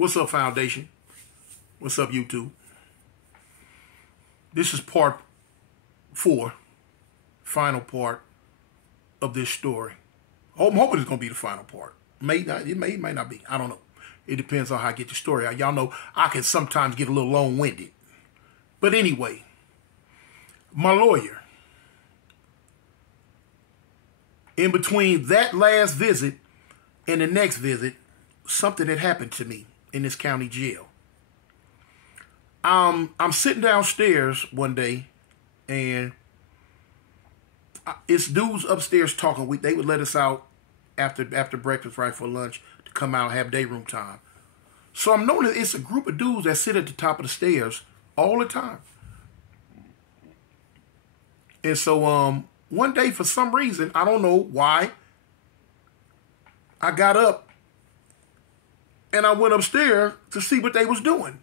What's up, Foundation? What's up, YouTube? This is part 4, final part of this story. I'm hoping it's going to be the final part. It might not be. I don't know. It depends on how I get the story out. Y'all know I can sometimes get a little long-winded. But anyway, my lawyer, in between that last visit and the next visit, something had happened to me in this county jail. I'm sitting downstairs one day, and it's dudes upstairs talking. They would let us out after breakfast, right, for lunch, to come out and have day room time. So I'm knowing that it's a group of dudes that sit at the top of the stairs all the time. And so one day, for some reason, I don't know why, I got up and I went upstairs to see what they was doing.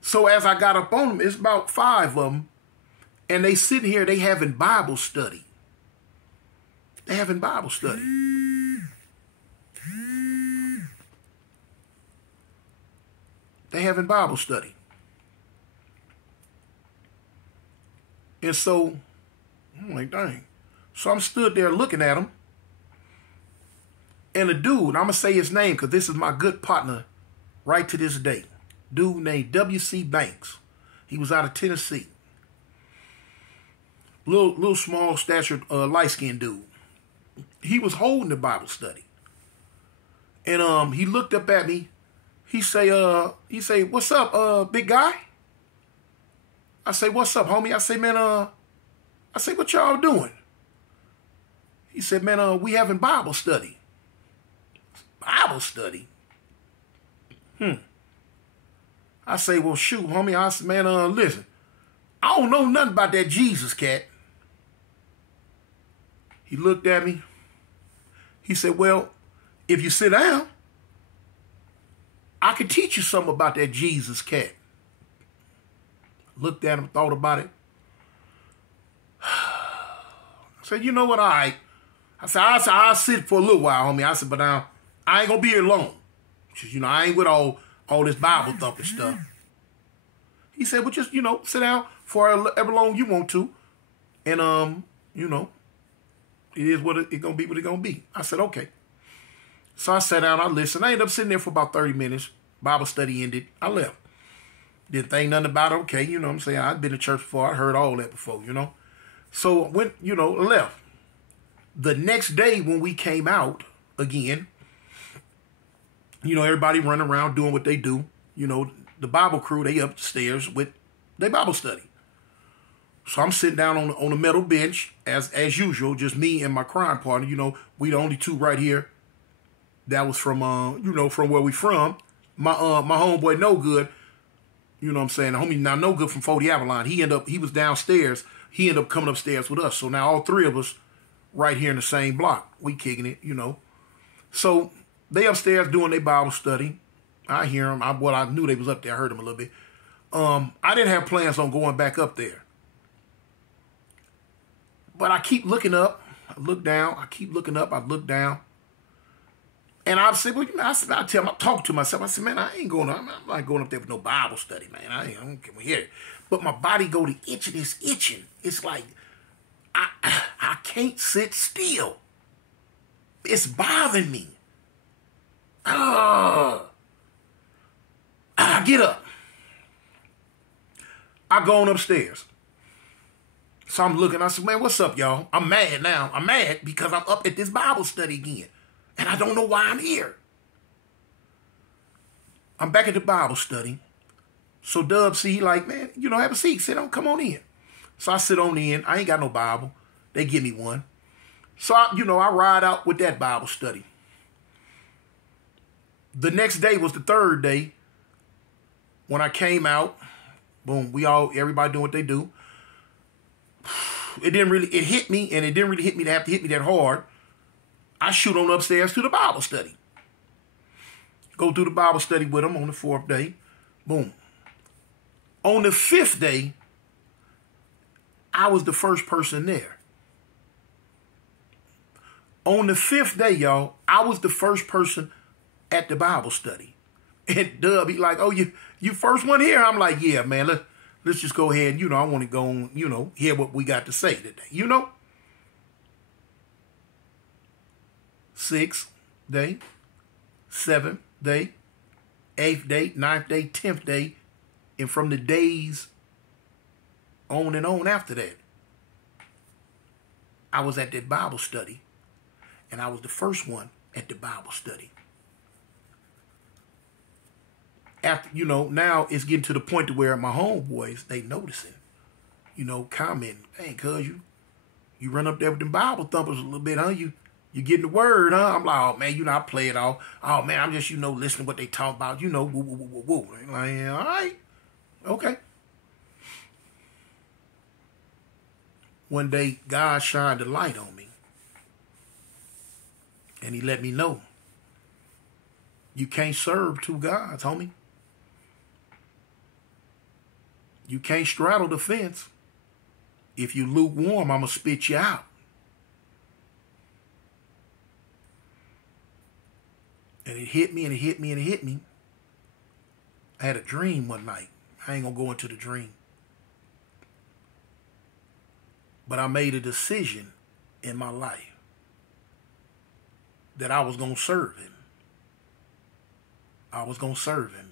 So as I got up on them, it's about 5 of them, and they sitting here, they having Bible study. They having Bible study. They having Bible study. And so, I'm like, dang. So I'm stood there looking at them. And a dude, I'm going to say his name because this is my good partner right to this day. Dude named W.C. Banks. He was out of Tennessee. Little small statured, light-skinned dude. He was holding the Bible study. And he looked up at me. He say, what's up, big guy? I say, what's up, homie? I say, man, what y'all doing? He said, man, we having Bible study. Bible study? I say, well, shoot, homie. I said, man, listen, I don't know nothing about that Jesus cat. He looked at me. He said, well, if you sit down, I can teach you something about that Jesus cat. Looked at him, thought about it. I said, you know what, all right. I said, I'll sit for a little while, homie. I said, but now, I ain't going to be here long. Because, I ain't with all this Bible thumping stuff. He said, well, just, sit down for however long you want to. And, it is what it's going to be what it's going to be. I said, okay. So I sat down, I listened. I ended up sitting there for about 30 minutes. Bible study ended. I left. Didn't think nothing about it. Okay, you know what I'm saying? I'd been to church before. I heard all that before, So I went, left. The next day when we came out again, everybody running around doing what they do. The Bible crew, they upstairs with their Bible study. So I'm sitting down on the metal bench as usual, just me and my crime partner. We the only two right here. That was from from where we from. My homeboy No Good, you know what I'm saying? The homie now No Good from 4.the Avalon. He was downstairs. He ended up coming upstairs with us. So now all 3 of us right here in the same block. We kicking it, So they upstairs doing their Bible study. I hear them. I knew they was up there. I heard them a little bit. I didn't have plans on going back up there. But I keep looking up. I look down. I keep looking up. I look down. And I said, well, I talk to myself. I said, man, I'm not going up there with no Bible study, man. I don't care hear it. But my body go to itching. It's itching. It's like, I can't sit still. It's bothering me. I get up. I go on upstairs. So I'm looking. I said, man, what's up, y'all? I'm mad now. I'm mad because I'm up at this Bible study again. And I don't know why I'm here. I'm back at the Bible study. So Dub see, like, man, have a seat. Sit down. Come on in. So I sit on in. I ain't got no Bible. They give me one. So, I ride out with that Bible study. The next day was the 3rd day. When I came out, boom, everybody doing what they do. It hit me, and it didn't really hit me to have to hit me that hard. I shoot on upstairs to the Bible study. Go through the Bible study with them on the 4th day. Boom. On the 5th day, I was the first person there. On the 5th day, y'all, I was the first person at the Bible study. And Dub, he like, oh, you first one here? I'm like, yeah, man, let's just go ahead. I want to go on, hear what we got to say today, 6th day, 7th day, 8th day, 9th day, 10th day, and from the days on and on after that, I was at that Bible study, and I was the first one at the Bible study. After, now it's getting to the point to where my homeboys, they noticing, commenting, hey, cuz you run up there with them Bible thumpers a little bit, huh? You getting the word, huh? I'm like, oh, man, I play it all. Oh, man, I'm just, listening to what they talk about, woo, woo, woo, woo, woo. Like, yeah, all right, okay. One day, God shined a light on me, and he let me know, you can't serve two gods, homie. You can't straddle the fence. If you lukewarm, I'm going to spit you out. And it hit me, and it hit me, and it hit me. I had a dream one night. I ain't going to go into the dream. But I made a decision in my life that I was going to serve him. I was going to serve him.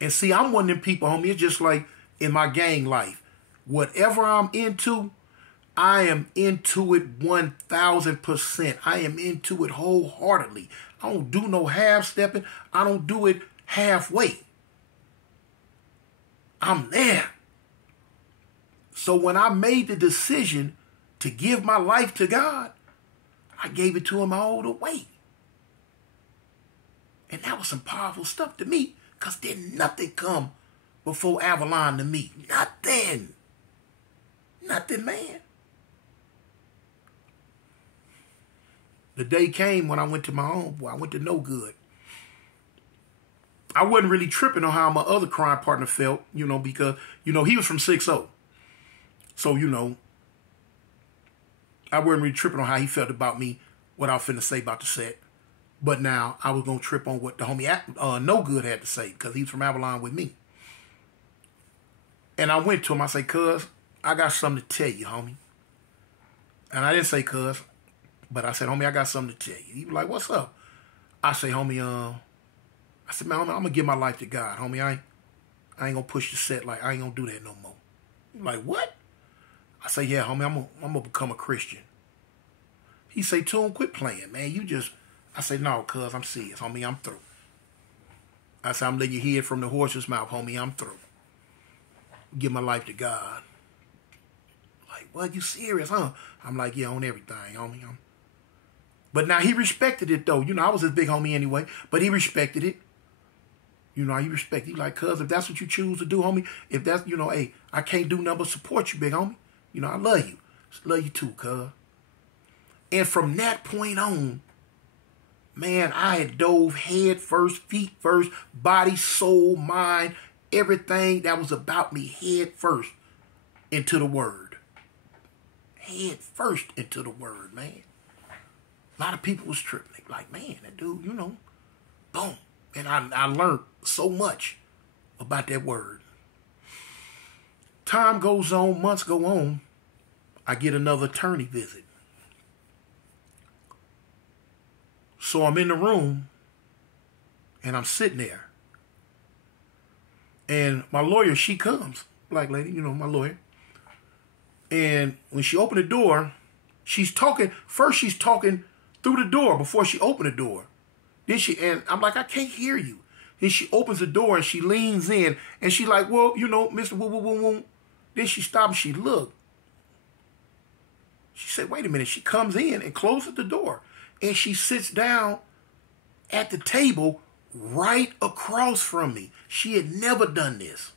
And see, I'm one of them people, homie, it's just like in my gang life. Whatever I'm into, I am into it 1,000%. I am into it wholeheartedly. I don't do no half-stepping. I don't do it halfway. I'm there. So when I made the decision to give my life to God, I gave it to him all the way. And that was some powerful stuff to me, because did nothing come before Avalon to me. Nothing. Nothing, man. The day came when I went to my homeboy. I went to No Good. I wasn't really tripping on how my other crime partner felt, because, he was from 6-0. So, I wasn't really tripping on how he felt about me, what I was finna say about the set. But now I was going to trip on what the homie No Good had to say, because he's from Avalon with me. And I went to him. I said, cuz, I got something to tell you, homie. And I didn't say cuz, but I said, homie, I got something to tell you. He was like, what's up? I say, homie, man, I'm going to give my life to God, homie. I ain't going to push the set. Like, I ain't going to do that no more. He's like, what? I say, yeah, homie, I'm going to become a Christian. He say, Tune, quit playing, man. I say, no, cuz, I'm serious, homie, I'm through. I say, I'm letting you hear it from the horse's mouth, homie, I'm through. Give my life to God. Like, what, you serious, huh? I'm like, yeah, on everything, homie. But now he respected it, though. I was his big homie anyway, but he respected it. He respected it. He like, cuz, if that's what you choose to do, homie, if that's, hey, I can't do nothing but support you, big homie. I love you. Love you too, cuz. And from that point on, man, I had dove head first, feet first, body, soul, mind, everything that was about me head first into the word. Head first into the word, man. A lot of people was tripping. Like, man, that dude, boom. And I learned so much about that word. Time goes on, months go on. I get another attorney visit. So I'm in the room, and I'm sitting there. And my lawyer, she comes, black lady, my lawyer. And when she opened the door, she's talking through the door before she opened the door. And I'm like, I can't hear you. Then she opens the door and she leans in, and she like, well, Mr. Woo, woo, woo, woo. Then she stopped and she looked. She said, wait a minute. She comes in and closes the door. And she sits down at the table right across from me. She had never done this.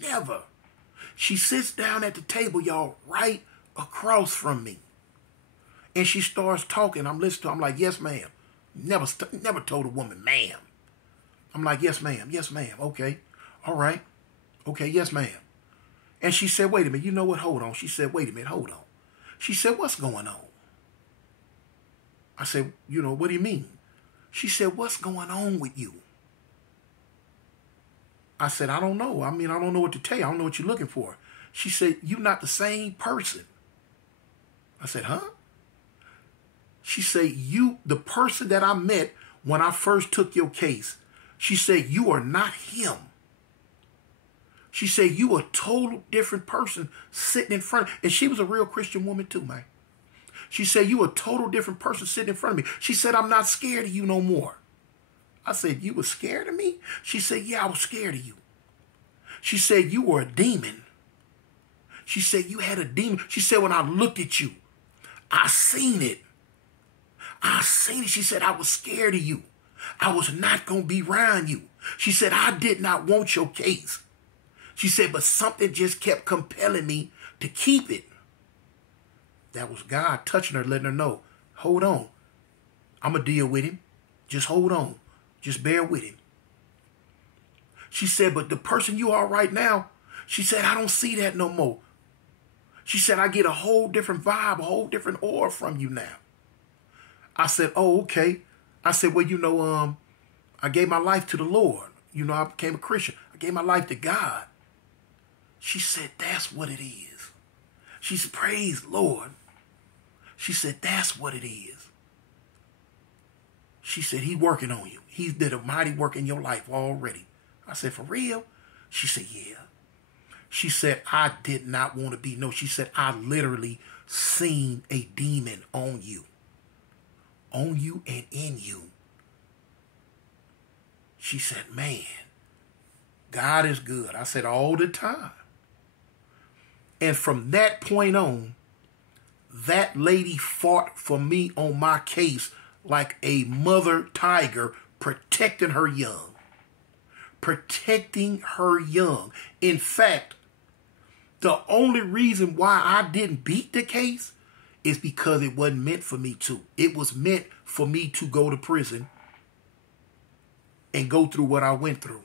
Never. She sits down at the table, y'all, right across from me. And she starts talking. I'm listening to her. I'm like, yes, ma'am. Never told a woman, ma'am. I'm like, yes, ma'am. Yes, ma'am. Okay. All right. Okay, yes, ma'am. And she said, wait a minute. You know what? Hold on. She said, wait a minute. Hold on. She said, what's going on? I said, what do you mean? She said, what's going on with you? I said, I don't know. I mean, I don't know what to tell you. I don't know what you're looking for. She said, you're not the same person. I said, huh? She said, the person that I met when I first took your case, she said, you are not him. She said, you a total different person sitting in front. And she was a real Christian woman too, man. She said, you a total different person sitting in front of me. She said, I'm not scared of you no more. I said, you were scared of me? She said, yeah, I was scared of you. She said, you were a demon. She said, you had a demon. She said, when I looked at you, I seen it. I seen it. She said, I was scared of you. I was not going to be around you. She said, I did not want your case. She said, but something just kept compelling me to keep it. That was God touching her, letting her know, hold on. I'm going to deal with him. Just hold on. Just bear with him. She said, but the person you are right now, she said, I don't see that no more. She said, I get a whole different vibe, a whole different aura from you now. I said, oh, okay. I said, well, I gave my life to the Lord. I became a Christian. I gave my life to God. She said, that's what it is. She said, praise Lord. She said, that's what it is. She said, he's working on you. He did a mighty work in your life already. I said, for real? She said, yeah. She said, I did not want to be. No, she said, I literally seen a demon on you. On you and in you. She said, man, God is good. I said, all the time. And from that point on, that lady fought for me on my case like a mother tiger protecting her young. Protecting her young. In fact, the only reason why I didn't beat the case is because it wasn't meant for me to. It was meant for me to go to prison and go through what I went through.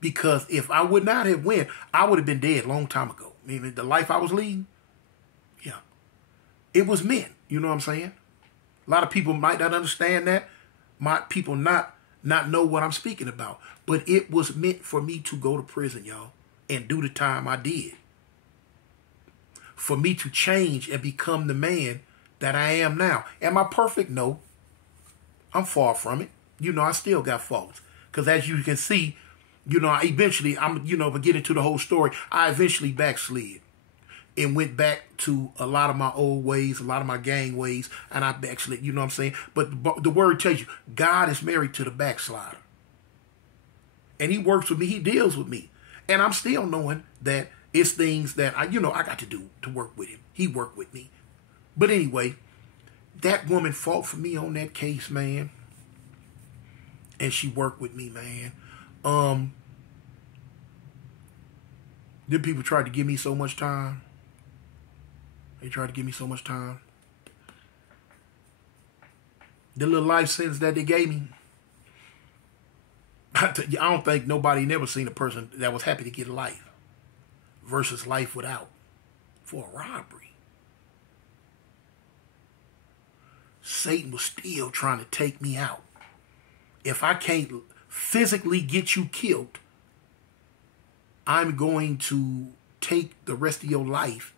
Because if I would not have went, I would have been dead a long time ago. I mean, the life I was leading, yeah. It was meant, you know what I'm saying? A lot of people might not understand that. Might people not know what I'm speaking about. But it was meant for me to go to prison, y'all, and do the time I did. For me to change and become the man that I am now. Am I perfect? No. I'm far from it. I still got faults. Because as you can see, eventually, but get into the whole story, I eventually backslid and went back to a lot of my old ways, a lot of my gang ways, and I backslid, you know what I'm saying? But the word tells you, God is married to the backslider. And he works with me, he deals with me. And I'm still knowing that it's things that I got to do to work with him. He worked with me. But anyway, that woman fought for me on that case, man. And she worked with me, man. Then people tried to give me so much time. They tried to give me so much time. The little life sentence that they gave me, I don't think nobody never seen a person that was happy to get life versus life without for a robbery. Satan was still trying to take me out. If I can't physically get you killed, I'm going to take the rest of your life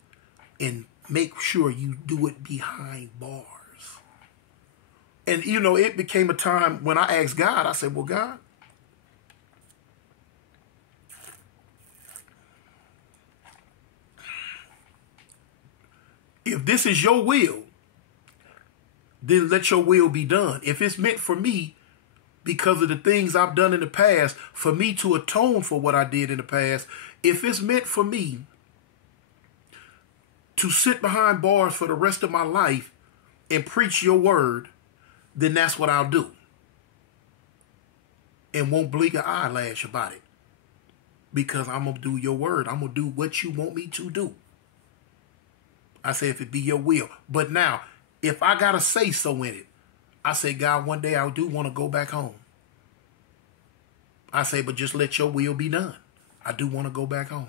and make sure you do it behind bars. And, it became a time when I asked God, I said, well, God, if this is your will, then let your will be done. If it's meant for me, because of the things I've done in the past, for me to atone for what I did in the past, if it's meant for me to sit behind bars for the rest of my life and preach your word, then that's what I'll do. And won't blink an eyelash about it. Because I'm going to do your word. I'm going to do what you want me to do. I say if it be your will. But now, if I got to say so in it, I say, God, one day I do want to go back home. I say, but just let your will be done. I do want to go back home.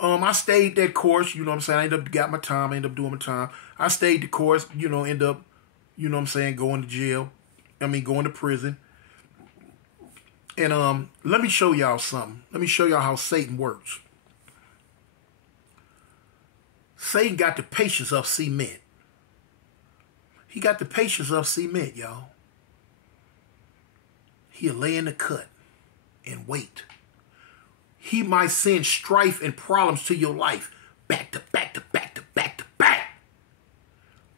I stayed that course, you know what I'm saying? I ended up got my time, I ended up doing my time. I stayed the course, end up, going to jail. going to prison. And let me show y'all something. Let me show y'all how Satan works. Satan got the patience of cement. He got the patience of cement, y'all. He'll lay in the cut and wait. He might send strife and problems to your life, back to back to back to back to back.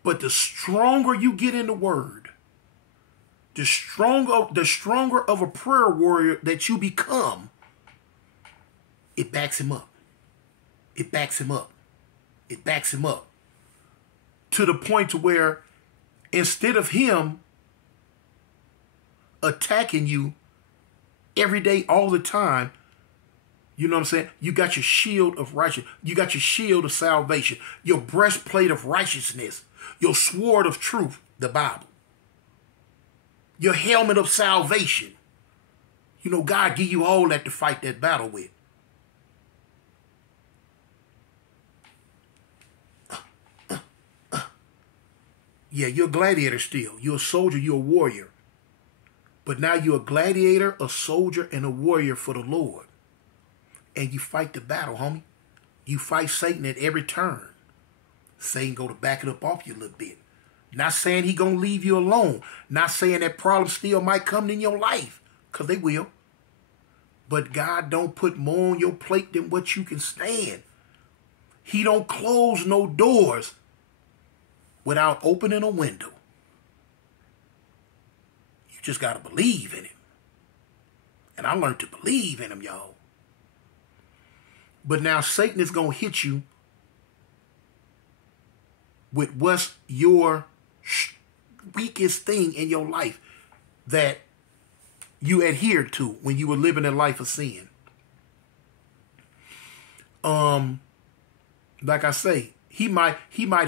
But the stronger you get in the word, the stronger of a prayer warrior that you become, it backs him up. It backs him up. It backs him up. To the point to where instead of him attacking you every day, all the time, you know what I'm saying? You got your shield of righteousness. You got your shield of salvation. Your breastplate of righteousness. Your sword of truth, the Bible. Your helmet of salvation. You know, God give you all that to fight that battle with. Yeah, you're a gladiator still. You're a soldier, you're a warrior. But now you're a gladiator, a soldier, and a warrior for the Lord. And you fight the battle, homie. You fight Satan at every turn. Satan go to back it up off you a little bit. Not saying he gonna leave you alone. Not saying that problems still might come in your life. Because they will. But God don't put more on your plate than what you can stand. He don't close no doors without opening a window. You just got to believe in him. And I learned to believe in him, y'all. But now Satan is going to hit you with what's your weakest thing in your life that you adhered to when you were living a life of sin. Like I say, he might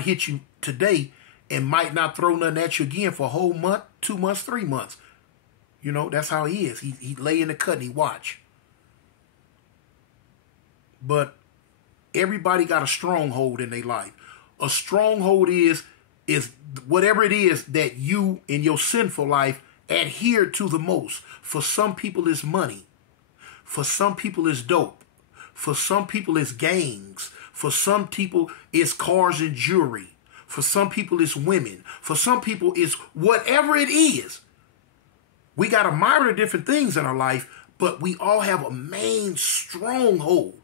hit you today and might not throw nothing at you again for a whole month, 2 months, 3 months. You know, that's how he is. He lay in the cut and he watch. But everybody got a stronghold in their life. A stronghold is whatever it is that you in your sinful life adhere to the most. For some people it's money. For some people it's dope. For some people it's gangs. For some people it's cars and jewelry. For some people it's women. For some people it's whatever it is. We got a myriad of different things in our life, but we all have a main stronghold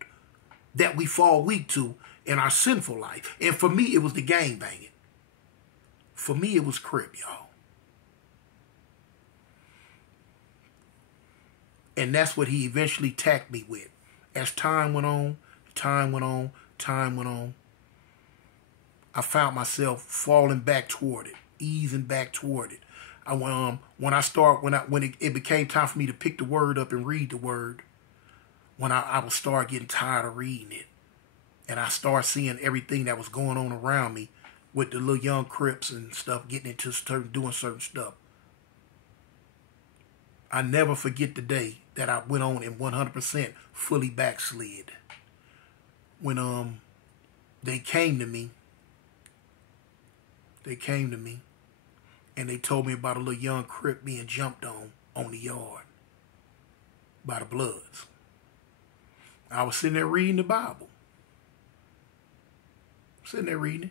that we fall weak to in our sinful life. And for me, it was the gang banging. For me, it was crib, y'all. And that's what he eventually tacked me with. As time went on, I found myself falling back toward it, easing back toward it. When it became time for me to pick the word up and read the word, when I would start getting tired of reading it, and I start seeing everything that was going on around me with the little young Crips and stuff getting into doing certain stuff. I never forget the day that I went on and 100% fully backslid. When they came to me, and they told me about a little young Crip being jumped on the yard by the Bloods. I was sitting there reading the Bible. Sitting there reading it.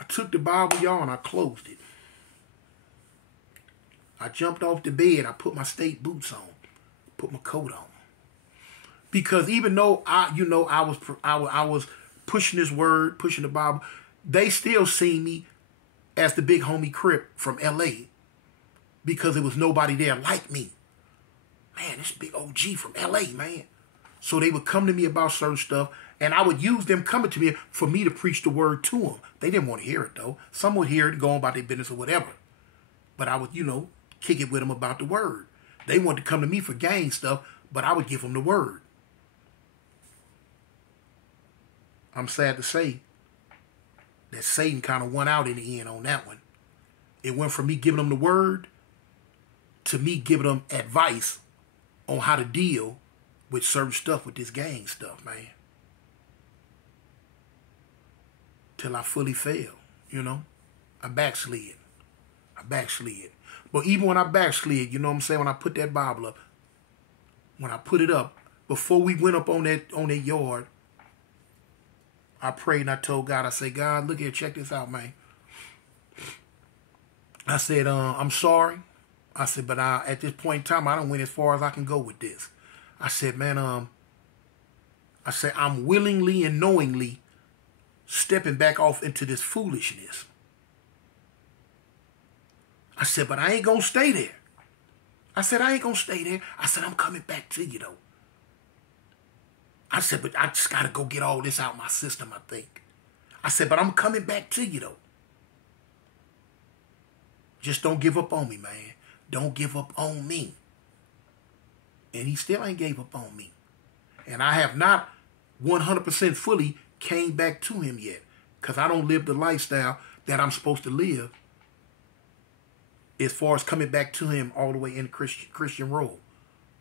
I took the Bible, y'all, and I closed it. I jumped off the bed. I put my state boots on. Put my coat on. Because even though I was pushing this word, pushing the Bible, they still see me as the big homie Crip from L.A. because there was nobody there like me. Man, this big OG from L.A., man. So they would come to me about certain stuff, and I would use them coming to me for me to preach the word to them. They didn't want to hear it, though. Some would hear it and go on about their business or whatever. But I would, kick it with them about the word. They wanted to come to me for gang stuff, but I would give them the word. I'm sad to say that Satan kind of won out in the end on that one. It went from me giving them the word to me giving them advice on how to deal with certain stuff with this gang stuff, man. Till I fully failed, I backslid. I backslid. But even when I backslid, you know what I'm saying, when I put that Bible up, when I put it up, before we went up on that yard, I prayed and I told God, I said, God, look here, check this out, man. I said, I'm sorry. I said, but at this point in time, I don't went as far as I can go with this. I said, man, I said, I'm willingly and knowingly stepping back off into this foolishness. I said, but I ain't going to stay there. I said, I ain't going to stay there. I said, I'm coming back to you, though. I said, but I just got to go get all this out my system, I think. I said, but I'm coming back to you, though. Just don't give up on me, man. Don't give up on me. And he still ain't gave up on me. And I have not 100% fully came back to him yet. Because I don't live the lifestyle that I'm supposed to live as far as coming back to him all the way in the Christian role.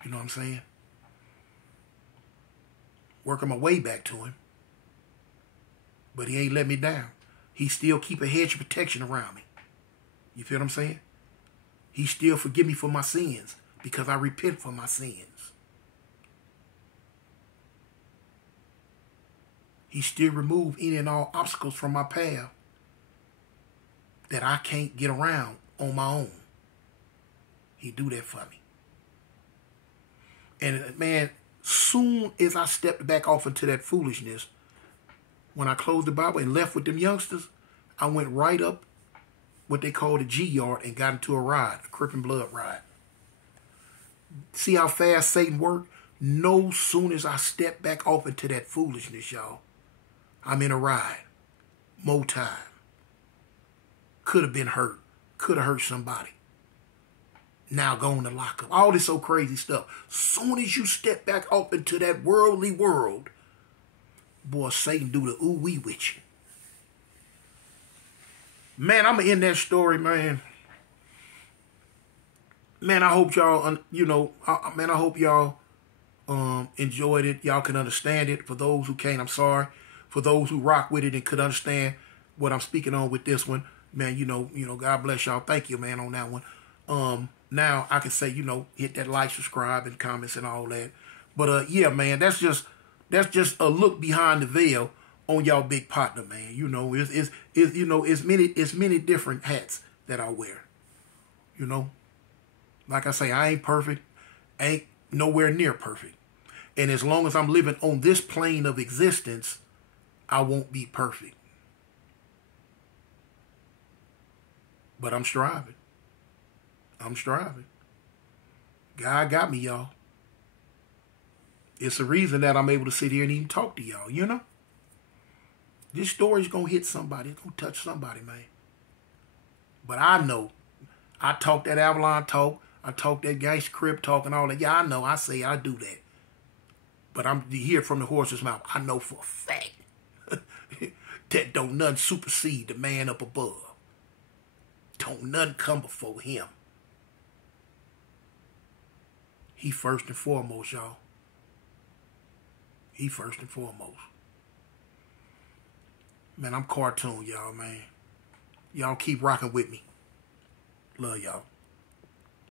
You know what I'm saying? Working my way back to him. But he ain't let me down. He still keep a hedge of protection around me. You feel what I'm saying? He still forgive me for my sins because I repent for my sins. He still remove any and all obstacles from my path that I can't get around on my own. He do that for me. And man, soon as I stepped back off into that foolishness, when I closed the Bible and left with them youngsters, I went right up what they call the G yard and got into a ride, a Crippin' Blood ride. See how fast Satan worked? No soon as I stepped back off into that foolishness, y'all, I'm in a ride. More time. Could have been hurt. Could have hurt somebody. Now going to lock up. All this so crazy stuff. Soon as you step back off into that worldly world, boy, Satan do the ooh-wee with you. Man, I'm going to end that story, man. Man, I hope y'all, I hope y'all enjoyed it. Y'all can understand it. For those who can't, I'm sorry. For those who rock with it and could understand what I'm speaking on with this one, man, God bless y'all. Thank you, man, on that one. Now I can say, hit that like, subscribe, and comments and all that. But yeah, man, that's just a look behind the veil on y'all big partner, man. It's many different hats that I wear. Like I say, I ain't perfect, ain't nowhere near perfect. And as long as I'm living on this plane of existence, I won't be perfect. But I'm striving. God got me, y'all. It's the reason that I'm able to sit here and even talk to y'all, This story's going to hit somebody. It's going to touch somebody, man. But I know. I talk that Avalon talk. I talk that gangster crib talk and all that. Yeah, I know. I say I do that. But I'm to hear from the horse's mouth. I know for a fact that don't nothing supersede the man up above. Don't nothing come before him. He first and foremost, y'all. He first and foremost. Man, I'm cartoon, y'all, man. Y'all keep rocking with me. Love y'all.